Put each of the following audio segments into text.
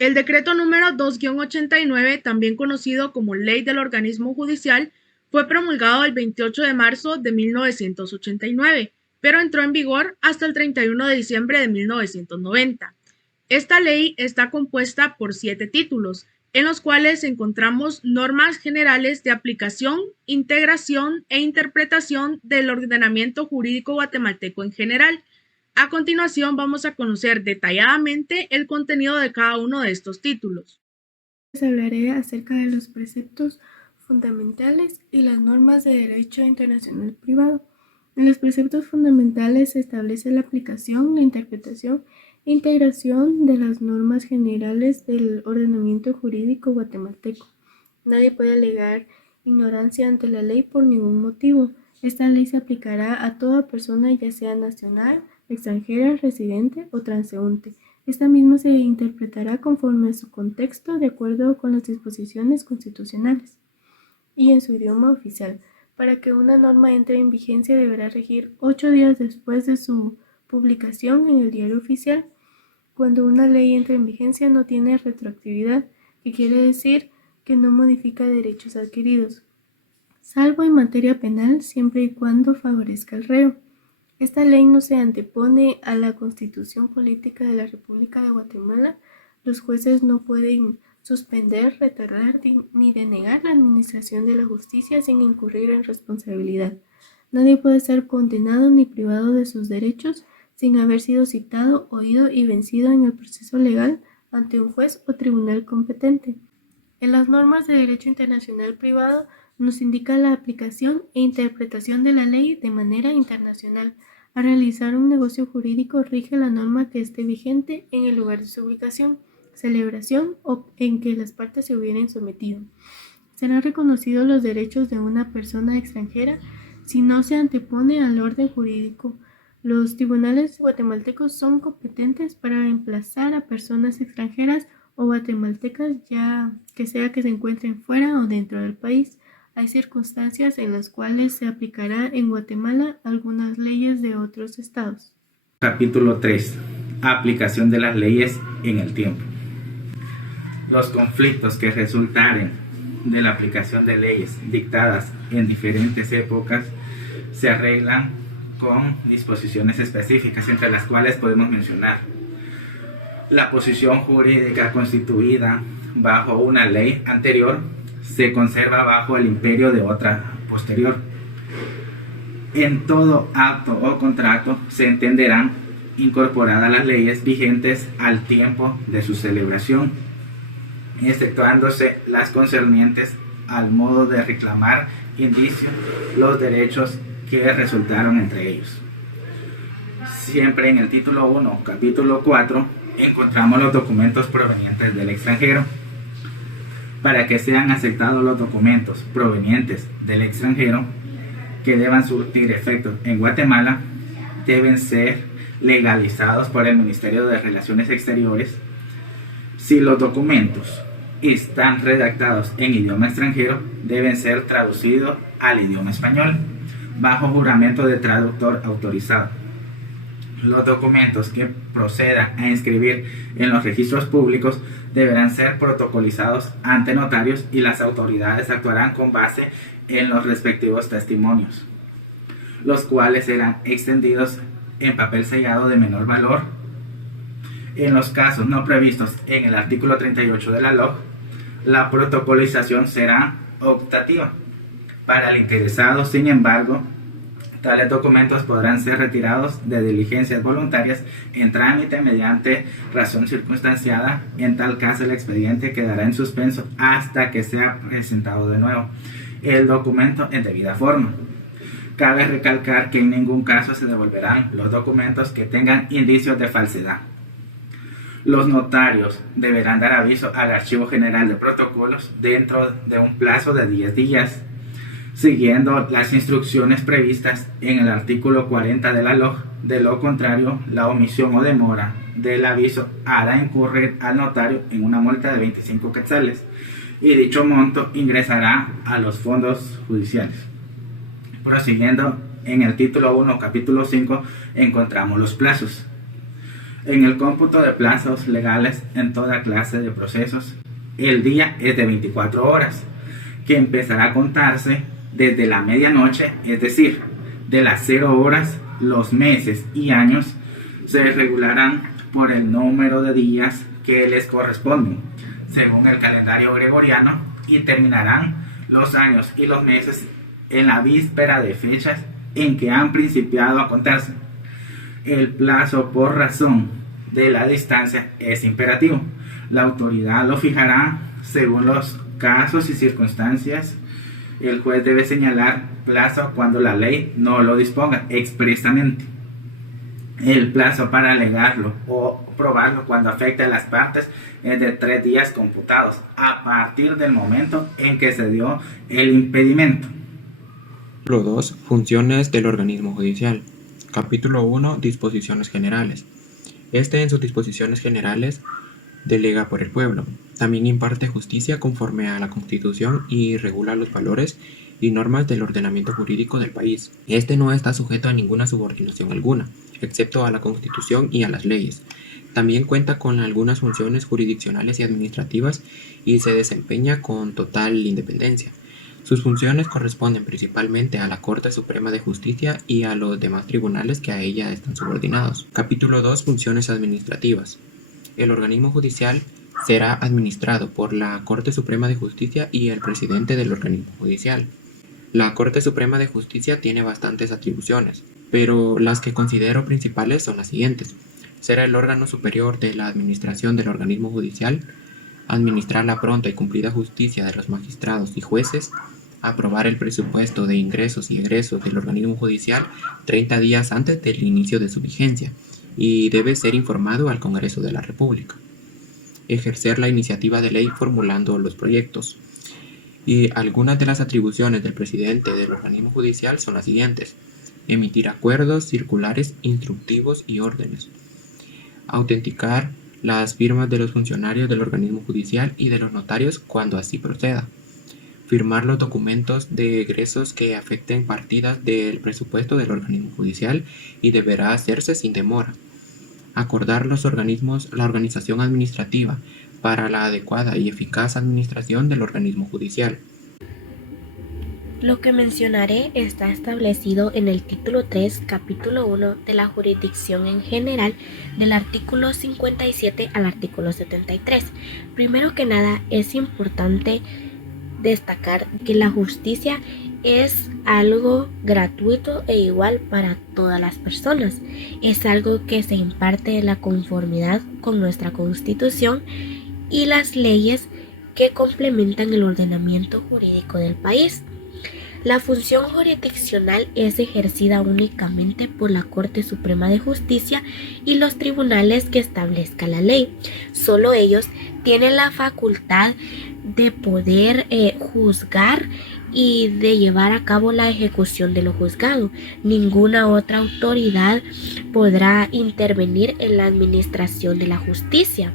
El decreto número 2-89, también conocido como Ley del Organismo Judicial, fue promulgado el 28 de marzo de 1989, pero entró en vigor hasta el 31 de diciembre de 1990. Esta ley está compuesta por 7 títulos, en los cuales encontramos normas generales de aplicación, integración e interpretación del ordenamiento jurídico guatemalteco en general. A continuación vamos a conocer detalladamente el contenido de cada uno de estos títulos. Les hablaré acerca de los preceptos fundamentales y las normas de derecho internacional privado. En los preceptos fundamentales se establece la aplicación, la interpretación e integración de las normas generales del ordenamiento jurídico guatemalteco. Nadie puede alegar ignorancia ante la ley por ningún motivo. Esta ley se aplicará a toda persona, ya sea nacional, extranjera, residente o transeúnte. Esta misma se interpretará conforme a su contexto, de acuerdo con las disposiciones constitucionales y en su idioma oficial. Para que una norma entre en vigencia deberá regir 8 días después de su publicación en el diario oficial. Cuando una ley entra en vigencia no tiene retroactividad, que quiere decir que no modifica derechos adquiridos, salvo en materia penal, siempre y cuando favorezca al reo. Esta ley no se antepone a la Constitución Política de la República de Guatemala. Los jueces no pueden suspender, retardar ni denegar la administración de la justicia sin incurrir en responsabilidad. Nadie puede ser condenado ni privado de sus derechos sin haber sido citado, oído y vencido en el proceso legal ante un juez o tribunal competente. En las normas de derecho internacional privado nos indica la aplicación e interpretación de la ley de manera internacional. Al realizar un negocio jurídico rige la norma que esté vigente en el lugar de su ubicación, celebración o en que las partes se hubieran sometido. Serán reconocidos los derechos de una persona extranjera si no se antepone al orden jurídico. Los tribunales guatemaltecos son competentes para emplazar a personas extranjeras o guatemaltecas, ya que sea que se encuentren fuera o dentro del país. Hay circunstancias en las cuales se aplicará en Guatemala algunas leyes de otros estados. Capítulo 3. Aplicación de las leyes en el tiempo. Los conflictos que resultaren de la aplicación de leyes dictadas en diferentes épocas se arreglan con disposiciones específicas, entre las cuales podemos mencionar la posición jurídica constituida bajo una ley anterior se conserva bajo el imperio de otra posterior. En todo acto o contrato se entenderán incorporadas las leyes vigentes al tiempo de su celebración, exceptuándose las concernientes al modo de reclamar indicio los derechos que resultaron entre ellos. Siempre en el título 1, capítulo 4, encontramos los documentos provenientes del extranjero. Para que sean aceptados los documentos provenientes del extranjero que deban surtir efectos en Guatemala, deben ser legalizados por el Ministerio de Relaciones Exteriores. Si los documentos están redactados en idioma extranjero, deben ser traducidos al idioma español, bajo juramento de traductor autorizado. Los documentos que procedan a inscribir en los registros públicos deberán ser protocolizados ante notarios y las autoridades actuarán con base en los respectivos testimonios, los cuales serán extendidos en papel sellado de menor valor. En los casos no previstos en el artículo 38 de la LOG, la protocolización será optativa. Para el interesado, sin embargo, tales documentos podrán ser retirados de diligencias voluntarias en trámite mediante razón circunstanciada. En tal caso, el expediente quedará en suspenso hasta que sea presentado de nuevo el documento en debida forma. Cabe recalcar que en ningún caso se devolverán los documentos que tengan indicios de falsedad. Los notarios deberán dar aviso al Archivo General de Protocolos dentro de un plazo de 10 días. Siguiendo las instrucciones previstas en el artículo 40 de la LOG. De lo contrario, la omisión o demora del aviso hará incurrir al notario en una multa de 25 quetzales y dicho monto ingresará a los fondos judiciales. Prosiguiendo, en el título 1, capítulo 5, encontramos los plazos. En el cómputo de plazos legales en toda clase de procesos, el día es de 24 horas, que empezará a contarse desde la medianoche, es decir, de las 0 horas. Los meses y años se regularán por el número de días que les corresponden, según el calendario gregoriano, y terminarán los años y los meses en la víspera de fechas en que han principiado a contarse. El plazo por razón de la distancia es imperativo. La autoridad lo fijará según los casos y circunstancias. El juez debe señalar plazo cuando la ley no lo disponga expresamente. El plazo para alegarlo o probarlo cuando afecte a las partes es de 3 días computados a partir del momento en que se dio el impedimento. Capítulo 2. Funciones del organismo judicial. Capítulo 1. Disposiciones generales. En sus disposiciones generales delega por el pueblo. También imparte justicia conforme a la Constitución y regula los valores y normas del ordenamiento jurídico del país. No está sujeto a ninguna subordinación alguna, excepto a la Constitución y a las leyes. También cuenta con algunas funciones jurisdiccionales y administrativas y se desempeña con total independencia. Sus funciones corresponden principalmente a la Corte Suprema de Justicia y a los demás tribunales que a ella están subordinados. Capítulo 2. Funciones administrativas. El organismo judicial será administrado por la Corte Suprema de Justicia y el presidente del organismo judicial. La Corte Suprema de Justicia tiene bastantes atribuciones, pero las que considero principales son las siguientes: será el órgano superior de la administración del organismo judicial, administrar la pronta y cumplida justicia de los magistrados y jueces, aprobar el presupuesto de ingresos y egresos del organismo judicial 30 días antes del inicio de su vigencia, y debe ser informado al Congreso de la República. Ejercer la iniciativa de ley formulando los proyectos. Y algunas de las atribuciones del presidente del organismo judicial son las siguientes: emitir acuerdos, circulares, instructivos y órdenes. Autenticar las firmas de los funcionarios del organismo judicial y de los notarios cuando así proceda. Firmar los documentos de egresos que afecten partidas del presupuesto del organismo judicial y deberá hacerse sin demora. Acordar la organización administrativa para la adecuada y eficaz administración del organismo judicial. Lo que mencionaré está establecido en el título 3, capítulo 1 de la jurisdicción en general, del artículo 57 al artículo 73. Primero que nada, es importante destacar que la justicia es algo gratuito e igual para todas las personas. Es algo que se imparte en la conformidad con nuestra Constitución y las leyes que complementan el ordenamiento jurídico del país. La función jurisdiccional es ejercida únicamente por la Corte Suprema de Justicia y los tribunales que establezca la ley. Solo ellos tienen la facultad de poder juzgar y de llevar a cabo la ejecución de lo juzgado. Ninguna otra autoridad podrá intervenir en la administración de la justicia.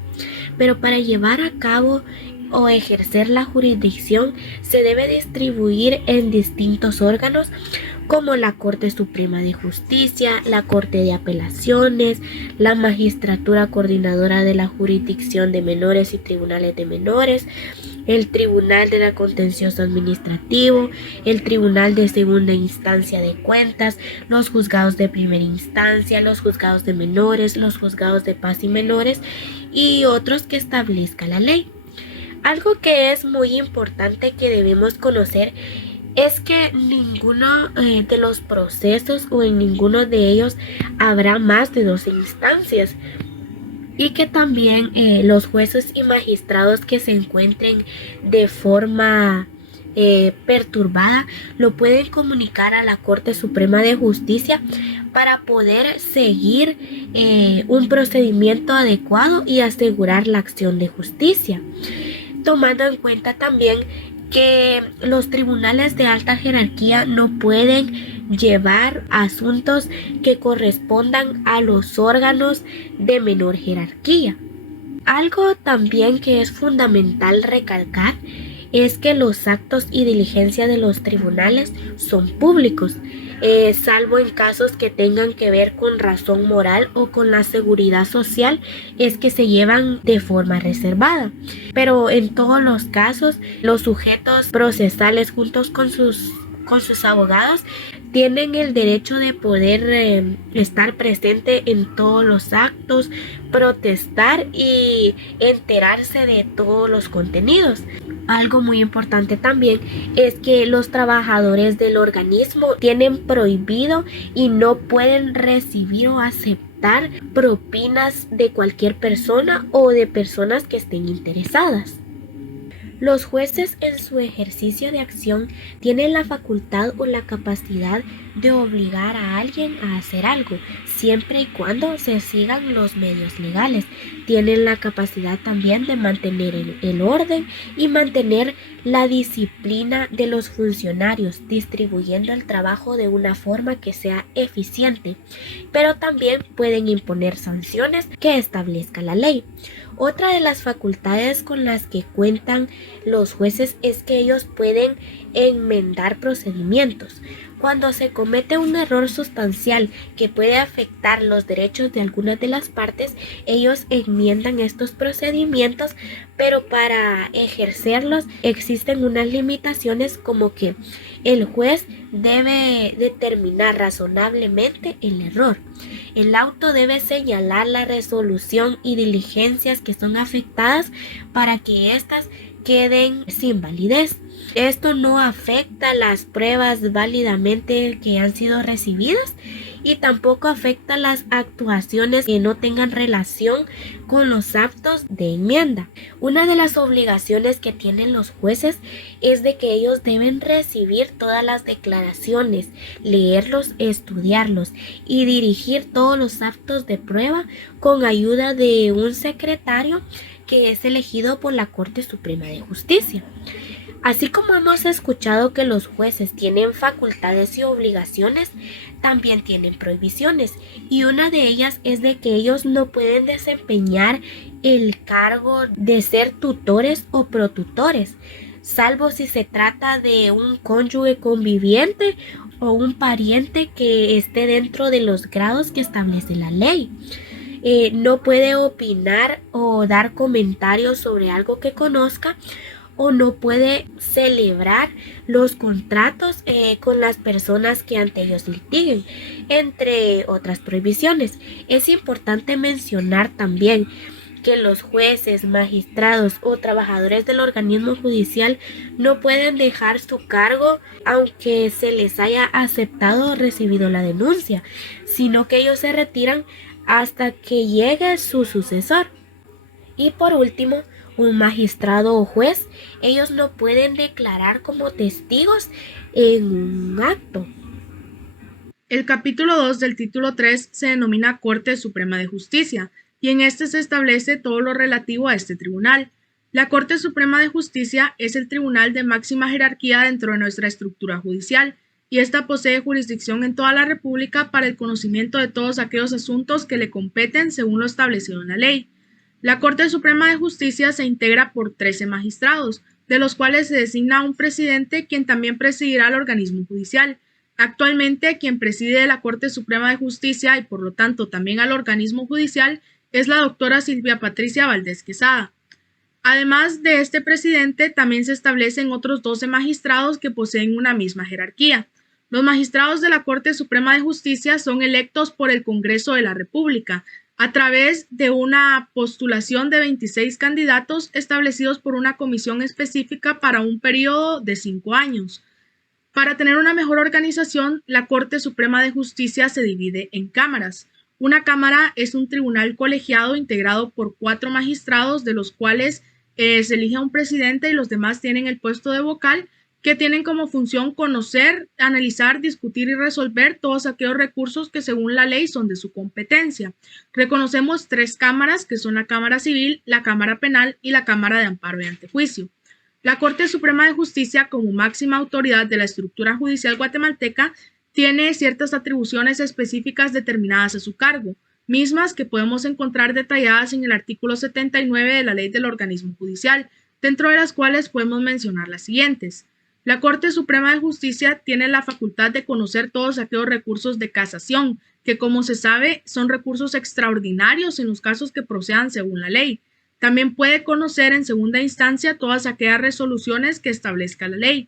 Pero para llevar a cabo o ejercer la jurisdicción se debe distribuir en distintos órganos como la Corte Suprema de Justicia, la Corte de Apelaciones, la Magistratura Coordinadora de la Jurisdicción de Menores y Tribunales de Menores, el Tribunal de la Contencioso Administrativo, el Tribunal de Segunda Instancia de Cuentas, los juzgados de primera instancia, los juzgados de menores, los juzgados de paz y menores y otros que establezca la ley. Algo que es muy importante que debemos conocer es que ninguno de los procesos o en ninguno de ellos habrá más de 12 instancias y que también los jueces y magistrados que se encuentren de forma perturbada lo pueden comunicar a la Corte Suprema de Justicia para poder seguir un procedimiento adecuado y asegurar la acción de justicia, tomando en cuenta también que los tribunales de alta jerarquía no pueden llevar asuntos que correspondan a los órganos de menor jerarquía. Algo también que es fundamental recalcar es que los actos y diligencias de los tribunales son públicos, salvo en casos que tengan que ver con razón moral o con la seguridad social, es que se llevan de forma reservada. Pero en todos los casos, los sujetos procesales juntos con sus abogados tienen el derecho de poder estar presente en todos los actos, protestar y enterarse de todos los contenidos. Algo muy importante también es que los trabajadores del organismo tienen prohibido y no pueden recibir o aceptar propinas de cualquier persona o de personas que estén interesadas. Los jueces en su ejercicio de acción tienen la facultad o la capacidad de obligar a alguien a hacer algo, siempre y cuando se sigan los medios legales. Tienen la capacidad también de mantener el orden y mantener la disciplina de los funcionarios, distribuyendo el trabajo de una forma que sea eficiente, pero también pueden imponer sanciones que establezca la ley. Otra de las facultades con las que cuentan los jueces es que ellos pueden enmendar procedimientos. Cuando se comete un error sustancial que puede afectar los derechos de algunas de las partes, ellos enmiendan estos procedimientos, pero para ejercerlos existen unas limitaciones, como que el juez debe determinar razonablemente el error. El auto debe señalar la resolución y diligencias que son afectadas para que éstas queden sin validez. Esto no afecta las pruebas válidamente que han sido recibidas y tampoco afecta las actuaciones que no tengan relación con los actos de enmienda. Una de las obligaciones que tienen los jueces es de que ellos deben recibir todas las declaraciones, leerlos, estudiarlos y dirigir todos los actos de prueba con ayuda de un secretario que es elegido por la Corte Suprema de Justicia. Así como hemos escuchado que los jueces tienen facultades y obligaciones, también tienen prohibiciones, y una de ellas es de que ellos no pueden desempeñar el cargo de ser tutores o protutores, salvo si se trata de un cónyuge conviviente o un pariente que esté dentro de los grados que establece la ley. No puede opinar o dar comentarios sobre algo que conozca, o no puede celebrar los contratos con las personas que ante ellos litiguen, entre otras prohibiciones. Es importante mencionar también que los jueces, magistrados o trabajadores del organismo judicial no pueden dejar su cargo aunque se les haya aceptado o recibido la denuncia, sino que ellos se retiran hasta que llegue su sucesor. Y por último, un magistrado o juez, ellos no pueden declarar como testigos en un acto. El capítulo 2 del título 3 se denomina Corte Suprema de Justicia, y en este se establece todo lo relativo a este tribunal. La Corte Suprema de Justicia es el tribunal de máxima jerarquía dentro de nuestra estructura judicial, y esta posee jurisdicción en toda la República para el conocimiento de todos aquellos asuntos que le competen según lo establecido en la ley. La Corte Suprema de Justicia se integra por 13 magistrados, de los cuales se designa un presidente, quien también presidirá el organismo judicial. Actualmente, quien preside la Corte Suprema de Justicia y por lo tanto también al organismo judicial es la doctora Silvia Patricia Valdés Quesada. Además de este presidente, también se establecen otros 12 magistrados que poseen una misma jerarquía. Los magistrados de la Corte Suprema de Justicia son electos por el Congreso de la República, a través de una postulación de 26 candidatos establecidos por una comisión específica para un periodo de 5 años. Para tener una mejor organización, la Corte Suprema de Justicia se divide en cámaras. Una cámara es un tribunal colegiado integrado por 4 magistrados, de los cuales se elige a un presidente y los demás tienen el puesto de vocal, que tienen como función conocer, analizar, discutir y resolver todos aquellos recursos que según la ley son de su competencia. Reconocemos 3 cámaras, que son la Cámara Civil, la Cámara Penal y la Cámara de Amparo y Antejuicio. La Corte Suprema de Justicia, como máxima autoridad de la estructura judicial guatemalteca, tiene ciertas atribuciones específicas determinadas a su cargo, mismas que podemos encontrar detalladas en el artículo 79 de la Ley del Organismo Judicial, dentro de las cuales podemos mencionar las siguientes. La Corte Suprema de Justicia tiene la facultad de conocer todos aquellos recursos de casación, que como se sabe son recursos extraordinarios en los casos que procedan según la ley. También puede conocer en segunda instancia todas aquellas resoluciones que establezca la ley.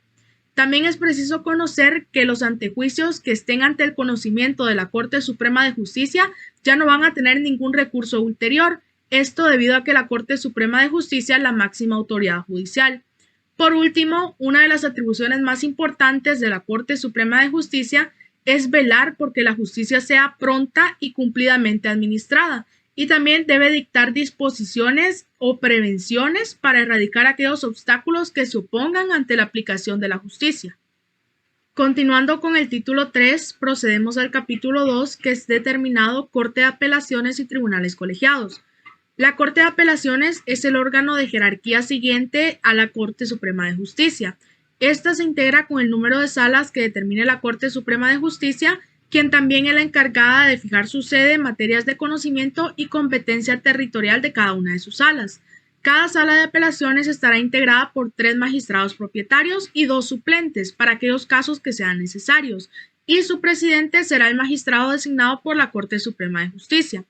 También es preciso conocer que los antejuicios que estén ante el conocimiento de la Corte Suprema de Justicia ya no van a tener ningún recurso ulterior, esto debido a que la Corte Suprema de Justicia es la máxima autoridad judicial. Por último, una de las atribuciones más importantes de la Corte Suprema de Justicia es velar porque la justicia sea pronta y cumplidamente administrada, y también debe dictar disposiciones o prevenciones para erradicar aquellos obstáculos que se opongan ante la aplicación de la justicia. Continuando con el título 3, procedemos al capítulo 2, que es determinado Corte de Apelaciones y Tribunales Colegiados. La Corte de Apelaciones es el órgano de jerarquía siguiente a la Corte Suprema de Justicia. Esta se integra con el número de salas que determine la Corte Suprema de Justicia, quien también es la encargada de fijar su sede en materias de conocimiento y competencia territorial de cada una de sus salas. Cada sala de apelaciones estará integrada por 3 magistrados propietarios y 2 suplentes para aquellos casos que sean necesarios, y su presidente será el magistrado designado por la Corte Suprema de Justicia.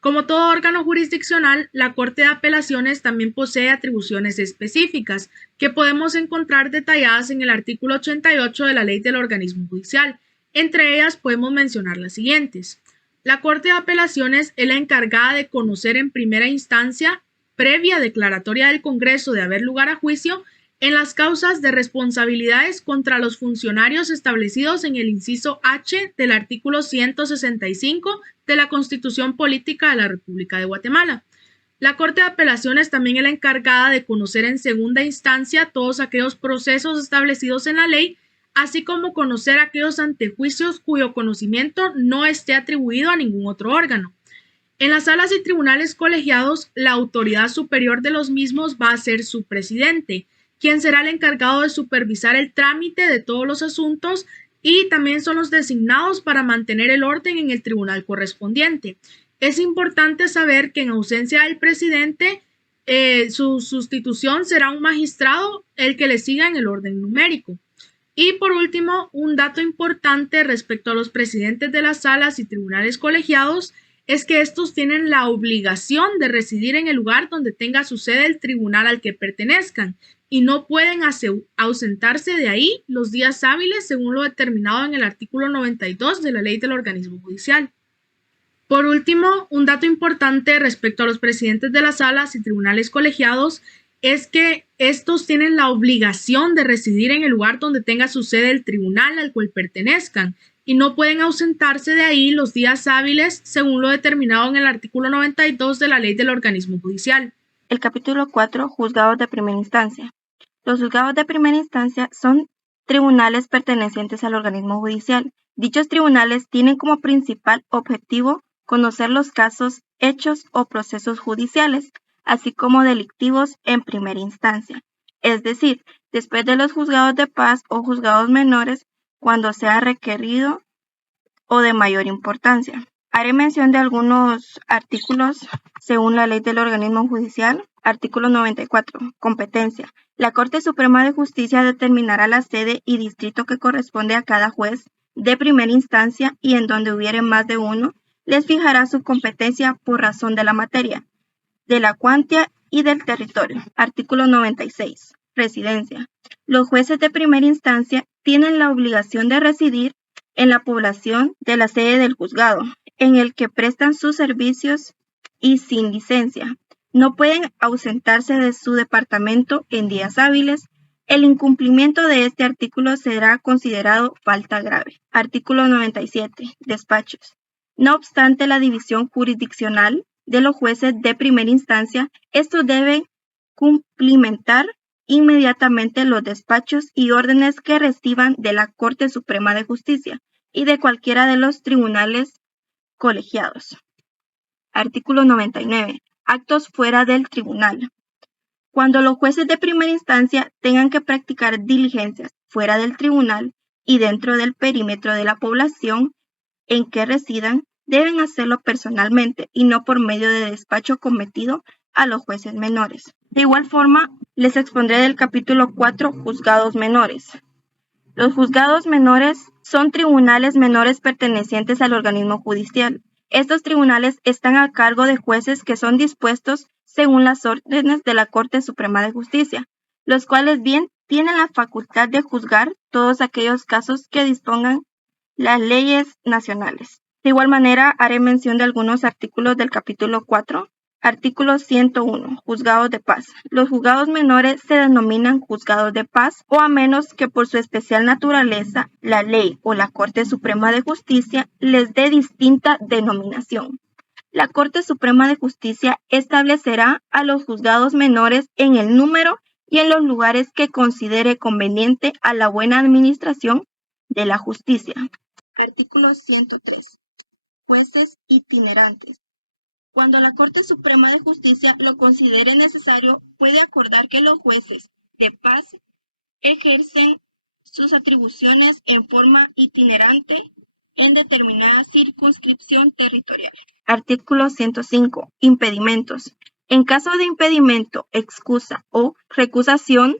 Como todo órgano jurisdiccional, la Corte de Apelaciones también posee atribuciones específicas que podemos encontrar detalladas en el artículo 88 de la Ley del Organismo Judicial. Entre ellas podemos mencionar las siguientes. La Corte de Apelaciones es la encargada de conocer en primera instancia, previa declaratoria del Congreso de haber lugar a juicio, en las causas de responsabilidades contra los funcionarios establecidos en el inciso H del artículo 165 de la Constitución Política de la República de Guatemala. La Corte de Apelaciones también es la encargada de conocer en segunda instancia todos aquellos procesos establecidos en la ley, así como conocer aquellos antejuicios cuyo conocimiento no esté atribuido a ningún otro órgano. En las salas y tribunales colegiados, la autoridad superior de los mismos va a ser su presidente, quien será el encargado de supervisar el trámite de todos los asuntos y también son los designados para mantener el orden en el tribunal correspondiente. Es importante saber que en ausencia del presidente, su sustitución será un magistrado el que le siga en el orden numérico. Y por último, un dato importante respecto a los presidentes de las salas y tribunales colegiados es que estos tienen la obligación de residir en el lugar donde tenga su sede el tribunal al que pertenezcan y no pueden ausentarse de ahí los días hábiles según lo determinado en el artículo 92 de la Ley del Organismo Judicial. Por último, un dato importante respecto a los presidentes de las salas y tribunales colegiados es que estos tienen la obligación de residir en el lugar donde tenga su sede el tribunal al cual pertenezcan y no pueden ausentarse de ahí los días hábiles según lo determinado en el artículo 92 de la Ley del Organismo Judicial. El capítulo 4, Juzgados de Primera Instancia. Los juzgados de primera instancia son tribunales pertenecientes al organismo judicial. Dichos tribunales tienen como principal objetivo conocer los casos, hechos o procesos judiciales, así como delictivos en primera instancia. Es decir, después de los juzgados de paz o juzgados menores, cuando sea requerido o de mayor importancia. Haré mención de algunos artículos según la Ley del Organismo Judicial. Artículo 94. Competencia. La Corte Suprema de Justicia determinará la sede y distrito que corresponde a cada juez de primera instancia y en donde hubiere más de uno, les fijará su competencia por razón de la materia, de la cuantia y del territorio. Artículo 96. Residencia. Los jueces de primera instancia tienen la obligación de residir en la población de la sede del juzgado, en el que prestan sus servicios y sin licencia. No pueden ausentarse de su departamento en días hábiles. El incumplimiento de este artículo será considerado falta grave. Artículo 97. Despachos. No obstante la división jurisdiccional de los jueces de primera instancia, estos deben cumplimentar inmediatamente los despachos y órdenes que reciban de la Corte Suprema de Justicia y de cualquiera de los tribunales colegiados. Artículo 99. Actos fuera del tribunal. Cuando los jueces de primera instancia tengan que practicar diligencias fuera del tribunal y dentro del perímetro de la población en que residan, deben hacerlo personalmente y no por medio de despacho cometido a los jueces menores. De igual forma, Les expondré del capítulo 4, Juzgados Menores. Los juzgados menores son tribunales menores pertenecientes al organismo judicial. Estos tribunales están a cargo de jueces que son dispuestos según las órdenes de la Corte Suprema de Justicia, los cuales bien tienen la facultad de juzgar todos aquellos casos que dispongan las leyes nacionales. De igual manera, haré mención de algunos artículos del capítulo 4. Artículo 101. Juzgados de paz. Los juzgados menores se denominan juzgados de paz o a menos que por su especial naturaleza la ley o la Corte Suprema de Justicia les dé distinta denominación. La Corte Suprema de Justicia establecerá a los juzgados menores en el número y en los lugares que considere conveniente a la buena administración de la justicia. Artículo 103. Jueces itinerantes. Cuando la Corte Suprema de Justicia lo considere necesario, puede acordar que los jueces de paz ejercen sus atribuciones en forma itinerante en determinada circunscripción territorial. Artículo 105. Impedimentos. En caso de impedimento, excusa o recusación,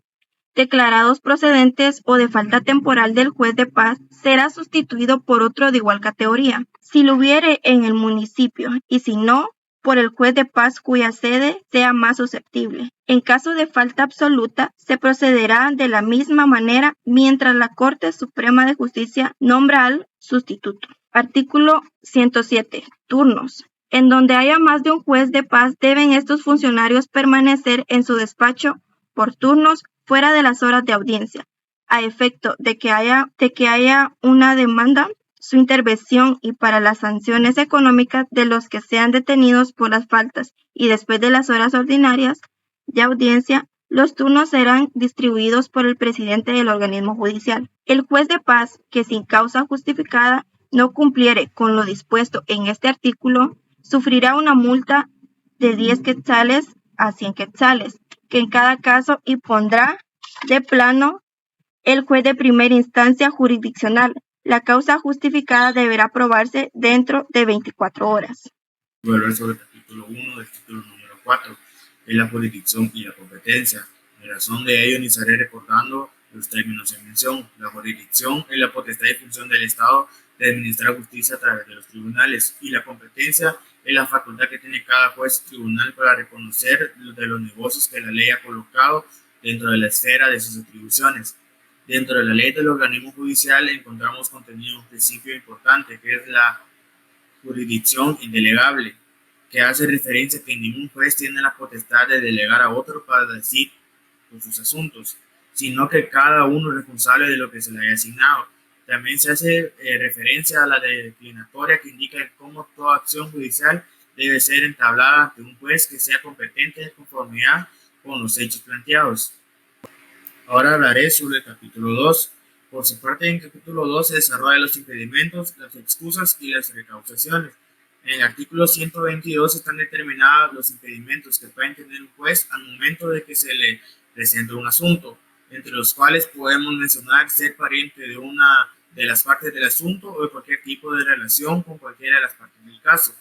declarados procedentes o de falta temporal del juez de paz, será sustituido por otro de igual categoría, si lo hubiere en el municipio, y si no, por el juez de paz cuya sede sea más susceptible. En caso de falta absoluta, se procederá de la misma manera mientras la Corte Suprema de Justicia nombra al sustituto. Artículo 107. Turnos. En donde haya más de un juez de paz, deben estos funcionarios permanecer en su despacho por turnos fuera de las horas de audiencia, a efecto de que haya una demanda, su intervención y para las sanciones económicas de los que sean detenidos por las faltas y después de las horas ordinarias de audiencia, los turnos serán distribuidos por el presidente del organismo judicial. El juez de paz que sin causa justificada no cumpliere con lo dispuesto en este artículo, sufrirá una multa de 10 quetzales a 100 quetzales, que en cada caso impondrá de plano el juez de primera instancia jurisdiccional. La causa justificada deberá aprobarse dentro de 24 horas. Voy a hablar sobre el capítulo 1 del título número 4, que es la jurisdicción y la competencia. En razón de ello, iniciaré recordando los términos en mención. La jurisdicción es la potestad y función del Estado de administrar justicia a través de los tribunales, y la competencia es la facultad que tiene cada juez o tribunal para reconocer de los negocios que la ley ha colocado dentro de la esfera de sus atribuciones. Dentro de la ley del organismo judicial encontramos contenido un principio importante, que es la jurisdicción indelegable, que hace referencia a que ningún juez tiene la potestad de delegar a otro para decir por sus asuntos, sino que cada uno es responsable de lo que se le haya asignado. También se hace referencia a la declinatoria, que indica cómo toda acción judicial debe ser entablada ante un juez que sea competente de conformidad con los hechos planteados. Ahora hablaré sobre el capítulo 2. Por su parte, en el capítulo 2 se desarrollan los impedimentos, las excusas y las recausaciones. En el artículo 122 están determinados los impedimentos que pueden tener un juez al momento de que se le presenta un asunto, entre los cuales podemos mencionar ser pariente de una de las partes del asunto o de cualquier tipo de relación con cualquiera de las partes del caso.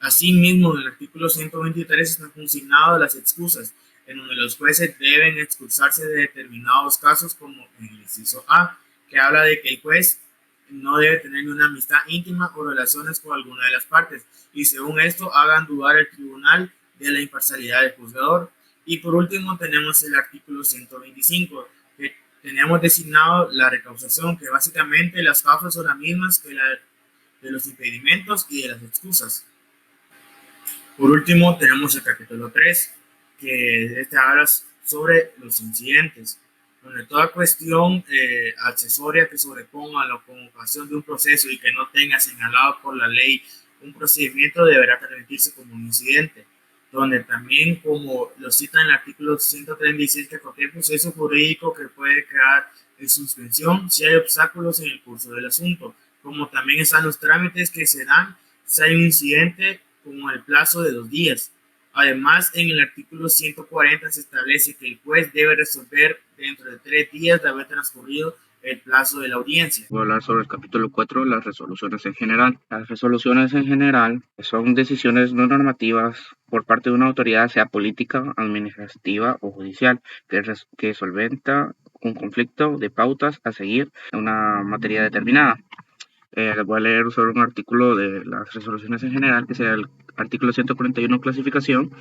Asimismo, en el artículo 123 están consignadas las excusas, en donde los jueces deben excusarse de determinados casos, como en el inciso A, que habla de que el juez no debe tener ni una amistad íntima o relaciones con alguna de las partes, y según esto hagan dudar al tribunal de la imparcialidad del juzgador. Y por último tenemos el artículo 125, que tenemos designado la recausación, que básicamente las causas son las mismas que la de los impedimentos y de las excusas. Por último tenemos el capítulo 3, que habla sobre los incidentes, donde toda cuestión accesoria que sobreponga a la convocación de un proceso y que no tenga señalado por la ley un procedimiento deberá permitirse como un incidente, donde también, como lo cita en el artículo 136, que cualquier proceso jurídico que puede quedar en suspensión si hay obstáculos en el curso del asunto, como también están los trámites que se dan si hay un incidente como el plazo de 2 días. Además, en el artículo 140 se establece que el juez debe resolver dentro de 3 días de haber transcurrido el plazo de la audiencia. Voy a hablar sobre el capítulo 4, las resoluciones en general. Las resoluciones en general son decisiones no normativas por parte de una autoridad, sea política, administrativa o judicial, que solventa un conflicto de pautas a seguir en una materia determinada. Les voy a leer sobre un artículo de las resoluciones en general, que será el artículo 141, clasificación.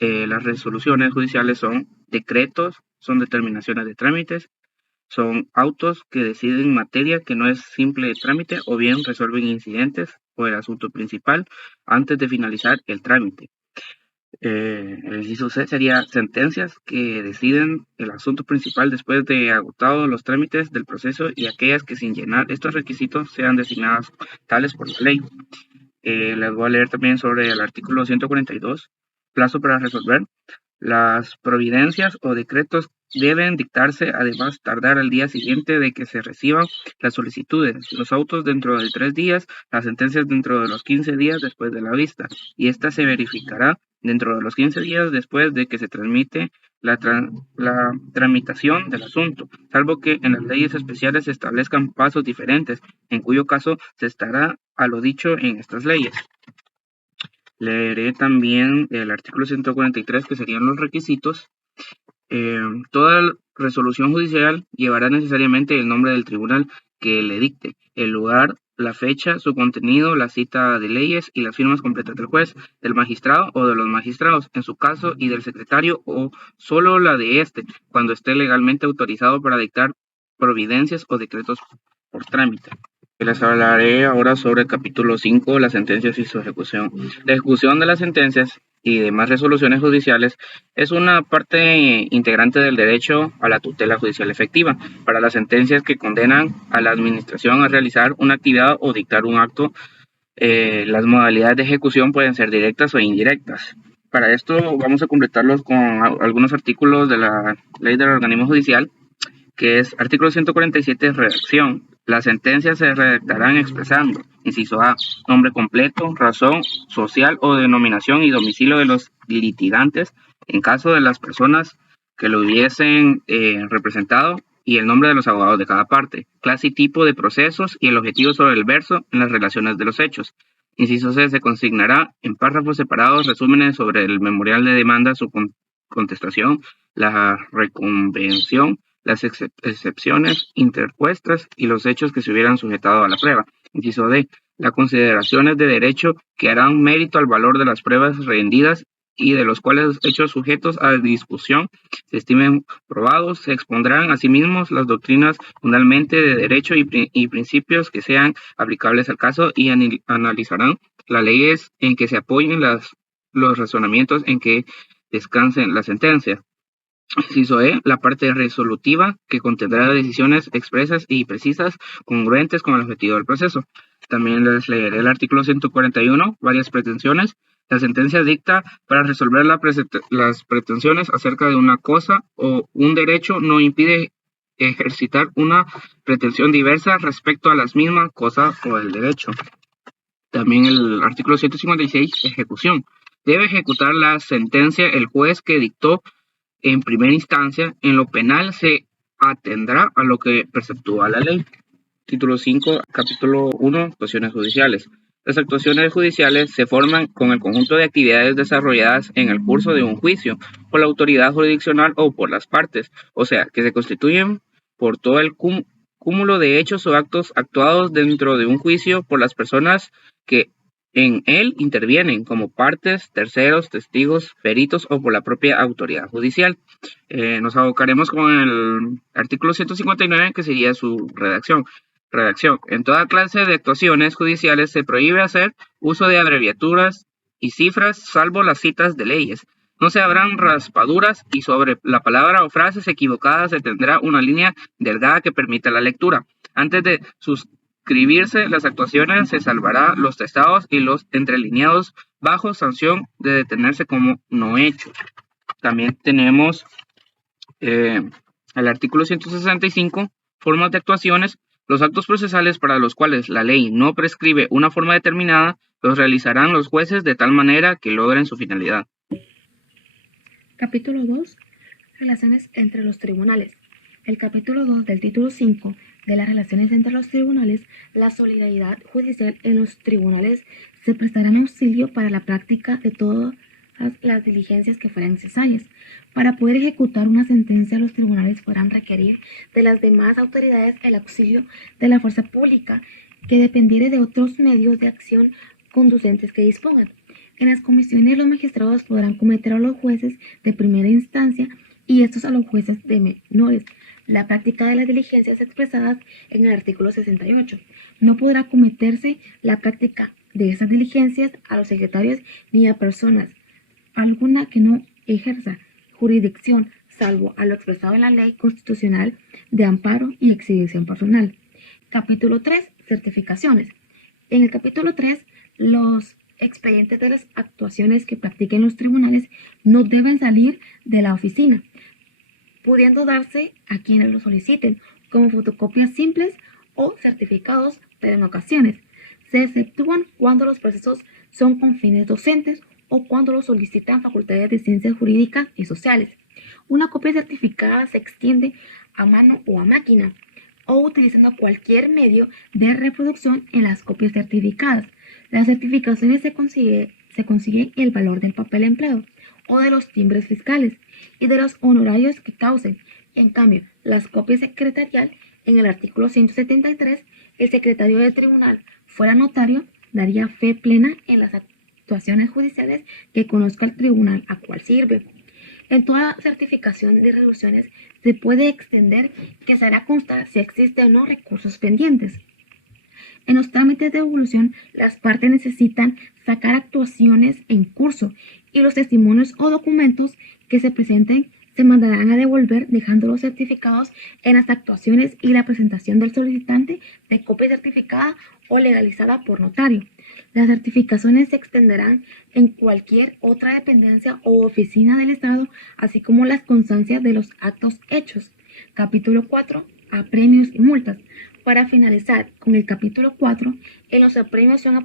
Las resoluciones judiciales son decretos, son determinaciones de trámites, son autos que deciden materia que no es simple trámite o bien resuelven incidentes o el asunto principal antes de finalizar el trámite. El inciso C sería sentencias que deciden el asunto principal después de agotados los trámites del proceso y aquellas que sin llenar estos requisitos sean designadas tales por la ley. Les voy a leer también sobre el artículo 142, plazo para resolver. Las providencias o decretos deben dictarse, además tardar al día siguiente de que se reciban las solicitudes, los autos dentro de 3 días, las sentencias dentro de los 15 días después de la vista, y esta se verificará dentro de los 15 días después de que se transmite la tramitación del asunto, salvo que en las leyes especiales se establezcan pasos diferentes, en cuyo caso se estará a lo dicho en estas leyes. Leeré también el artículo 143, que serían los requisitos. Toda resolución judicial llevará necesariamente el nombre del tribunal que le dicte, el lugar, la fecha, su contenido, la cita de leyes y las firmas completas del juez, del magistrado o de los magistrados, en su caso, y del secretario, o solo la de éste, cuando esté legalmente autorizado para dictar providencias o decretos por trámite. Les hablaré ahora sobre el capítulo 5, las sentencias y su ejecución. La ejecución de las sentencias y demás resoluciones judiciales es una parte integrante del derecho a la tutela judicial efectiva para las sentencias que condenan a la administración a realizar una actividad o dictar un acto. Las modalidades de ejecución pueden ser directas o indirectas. Para esto vamos a completarlos con algunos artículos de la Ley del Organismo Judicial, que es artículo 147, redacción. Las sentencias se redactarán expresando, inciso A, nombre completo, razón social o denominación y domicilio de los litigantes en caso de las personas que lo hubiesen representado y el nombre de los abogados de cada parte, clase y tipo de procesos y el objetivo sobre el verso en las relaciones de los hechos. Inciso C, se consignará en párrafos separados resúmenes sobre el memorial de demanda, su contestación, la reconvención, las excepciones interpuestas y los hechos que se hubieran sujetado a la prueba. Inciso D, las consideraciones de derecho que harán mérito al valor de las pruebas rendidas y de los cuales hechos sujetos a discusión se estimen probados, se expondrán asimismo las doctrinas fundamentalmente de derecho y principios que sean aplicables al caso y analizarán las leyes en que se apoyen los razonamientos en que descansen la sentencia. Inciso E, la parte resolutiva que contendrá decisiones expresas y precisas congruentes con el objetivo del proceso. También les leeré el artículo 141, varias pretensiones. La sentencia dicta para resolver las pretensiones acerca de una cosa o un derecho no impide ejercitar una pretensión diversa respecto a las mismas cosas o el derecho. También el artículo 156, ejecución. Debe ejecutar la sentencia el juez que dictó en primera instancia. En lo penal se atendrá a lo que preceptúa la ley. Título 5, capítulo 1, actuaciones judiciales. Las actuaciones judiciales se forman con el conjunto de actividades desarrolladas en el curso de un juicio por la autoridad jurisdiccional o por las partes, o sea, que se constituyen por todo el cúmulo de hechos o actos actuados dentro de un juicio por las personas que en él intervienen como partes, terceros, testigos, peritos o por la propia autoridad judicial. Nos abocaremos con el artículo 159, que sería su redacción. En toda clase de actuaciones judiciales se prohíbe hacer uso de abreviaturas y cifras, salvo las citas de leyes. No se habrán raspaduras y sobre la palabra o frases equivocadas se tendrá una línea delgada que permita la lectura. Antes de suscribirse las actuaciones se salvará los testados y los entrelineados bajo sanción de detenerse como no hechos. También tenemos el artículo 165, formas de actuaciones. Los actos procesales para los cuales la ley no prescribe una forma determinada los realizarán los jueces de tal manera que logren su finalidad. Capítulo 2. Relaciones entre los tribunales. El capítulo 2 del título 5 de las relaciones entre los tribunales, la solidaridad judicial en los tribunales se prestarán auxilio para la práctica de todas las diligencias que fueran necesarias. Para poder ejecutar una sentencia, los tribunales podrán requerir de las demás autoridades el auxilio de la fuerza pública que dependiere de otros medios de acción conducentes que dispongan. En las comisiones, los magistrados podrán cometer a los jueces de primera instancia y estos a los jueces de menores la práctica de las diligencias expresadas en el artículo 68. No podrá cometerse la práctica de esas diligencias a los secretarios ni a personas alguna que no ejerza jurisdicción, salvo a lo expresado en la Ley Constitucional de Amparo y Exhibición Personal. Capítulo 3. Certificaciones. En el capítulo 3, los expedientes de las actuaciones que practiquen los tribunales no deben salir de la oficina, pudiendo darse a quienes lo soliciten como fotocopias simples o certificados, pero en ocasiones se exceptúan cuando los procesos son con fines docentes o cuando lo solicitan facultades de ciencias jurídicas y sociales. Una copia certificada se extiende a mano o a máquina o utilizando cualquier medio de reproducción en las copias certificadas. Las certificaciones se consigue el valor del papel empleado o de los timbres fiscales y de los honorarios que causen. En cambio, las copias secretarial, en el artículo 173, el secretario del tribunal, fuera notario, daría fe plena en las actuaciones judiciales que conozca el tribunal a cual sirve. En toda certificación de resoluciones se puede extender que se hará constar si existen o no recursos pendientes. En los trámites de devolución, las partes necesitan sacar actuaciones en curso y los testimonios o documentos que se presenten se mandarán a devolver dejándolos certificados en las actuaciones y la presentación del solicitante de copia certificada o legalizada por notario. Las certificaciones se extenderán en cualquier otra dependencia o oficina del Estado, así como las constancias de los actos hechos. Capítulo 4. Apremios y multas. Para finalizar con el capítulo 4, en los apremios son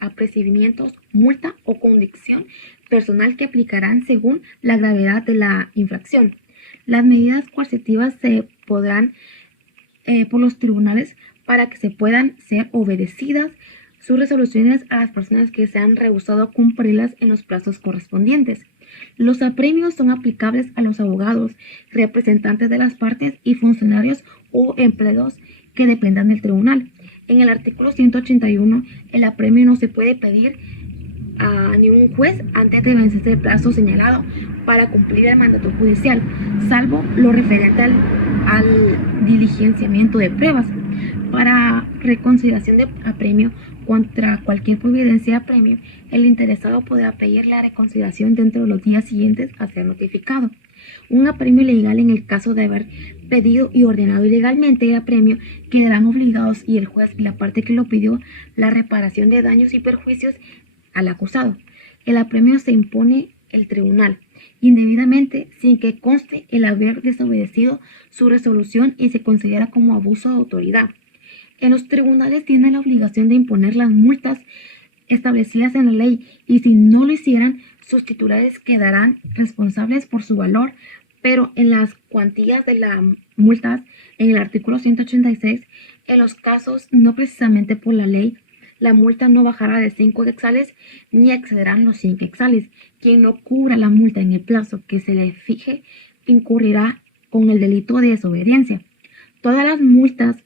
apercibimientos, multa o condición personal que aplicarán según la gravedad de la infracción. Las medidas coercitivas se podrán por los tribunales para que se puedan ser obedecidas sus resoluciones a las personas que se han rehusado a cumplirlas en los plazos correspondientes. Los apremios son aplicables a los abogados, representantes de las partes y funcionarios o empleados que dependan del tribunal. En el artículo 181, el apremio no se puede pedir a ningún juez antes de vencerse el plazo señalado para cumplir el mandato judicial, salvo lo referente al diligenciamiento de pruebas. Para reconsideración de apremio contra cualquier providencia de apremio, el interesado podrá pedir la reconsideración dentro de los días siguientes a ser notificado. Un apremio ilegal, en el caso de haber pedido y ordenado ilegalmente el apremio, quedarán obligados y el juez y la parte que lo pidió la reparación de daños y perjuicios al acusado. El apremio se impone el tribunal indebidamente sin que conste el haber desobedecido su resolución y se considera como abuso de autoridad. En los tribunales tienen la obligación de imponer las multas establecidas en la ley y si no lo hicieran, sus titulares quedarán responsables por su valor, pero en las cuantías de las multas, en el artículo 186, en los casos no precisamente por la ley, la multa no bajará de 5 quetzales ni excederán los 100 quetzales. Quien no cubra la multa en el plazo que se le fije incurrirá con el delito de desobediencia. Todas las multas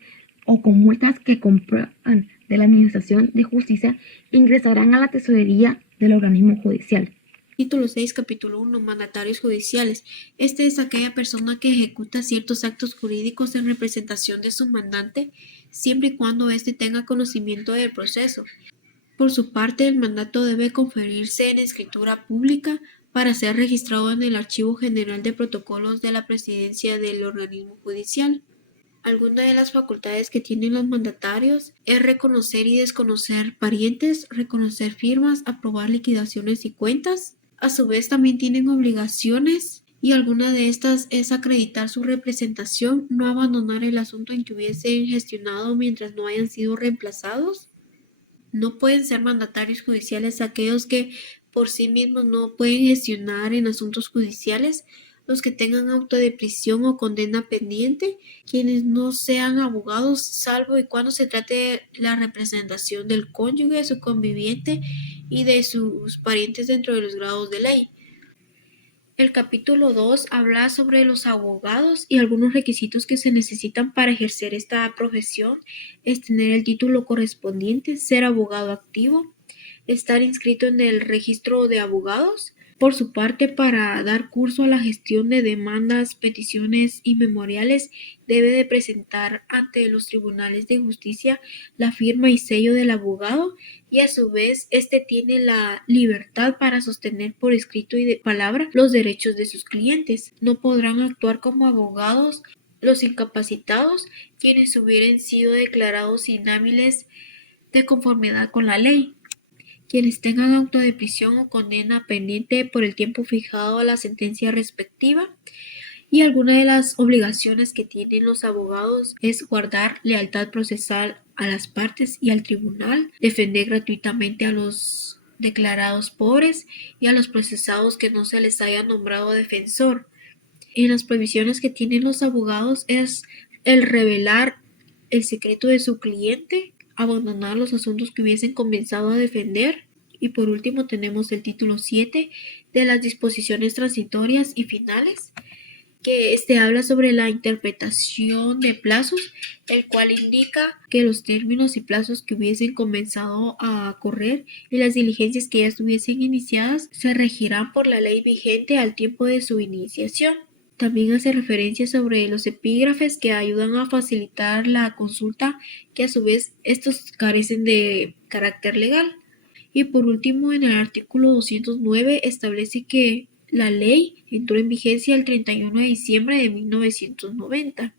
o con multas que comprueban de la Administración de Justicia ingresarán a la tesorería del organismo judicial. Título 6, capítulo 1. Mandatarios judiciales. Este es aquella persona que ejecuta ciertos actos jurídicos en representación de su mandante, siempre y cuando éste tenga conocimiento del proceso. Por su parte, el mandato debe conferirse en escritura pública para ser registrado en el Archivo General de Protocolos de la Presidencia del organismo judicial. Alguna de las facultades que tienen los mandatarios es reconocer y desconocer parientes, reconocer firmas, aprobar liquidaciones y cuentas. A su vez también tienen obligaciones y alguna de estas es acreditar su representación, no abandonar el asunto en que hubiesen gestionado mientras no hayan sido reemplazados. No pueden ser mandatarios judiciales aquellos que por sí mismos no pueden gestionar en asuntos judiciales, los que tengan auto de prisión o condena pendiente, quienes no sean abogados, salvo y cuando se trate de la representación del cónyuge, de su conviviente y de sus parientes dentro de los grados de ley. El capítulo 2 habla sobre los abogados y algunos requisitos que se necesitan para ejercer esta profesión. Es tener el título correspondiente, ser abogado activo, estar inscrito en el registro de abogados. Por su parte, para dar curso a la gestión de demandas, peticiones y memoriales, debe de presentar ante los tribunales de justicia la firma y sello del abogado, y a su vez éste tiene la libertad para sostener por escrito y de palabra los derechos de sus clientes. No podrán actuar como abogados los incapacitados, quienes hubieran sido declarados inhábiles de conformidad con la ley, quienes tengan auto de prisión o condena pendiente por el tiempo fijado a la sentencia respectiva. Y alguna de las obligaciones que tienen los abogados es guardar lealtad procesal a las partes y al tribunal, defender gratuitamente a los declarados pobres y a los procesados que no se les haya nombrado defensor. En las prohibiciones que tienen los abogados es el revelar el secreto de su cliente, abandonar los asuntos que hubiesen comenzado a defender. Y por último tenemos el título 7 de las disposiciones transitorias y finales, que habla sobre la interpretación de plazos, el cual indica que los términos y plazos que hubiesen comenzado a correr y las diligencias que ya estuviesen iniciadas se regirán por la ley vigente al tiempo de su iniciación. También hace referencia sobre los epígrafes que ayudan a facilitar la consulta, que a su vez estos carecen de carácter legal. Y por último, en el artículo 209 establece que la ley entró en vigencia el 31 de diciembre de 1990.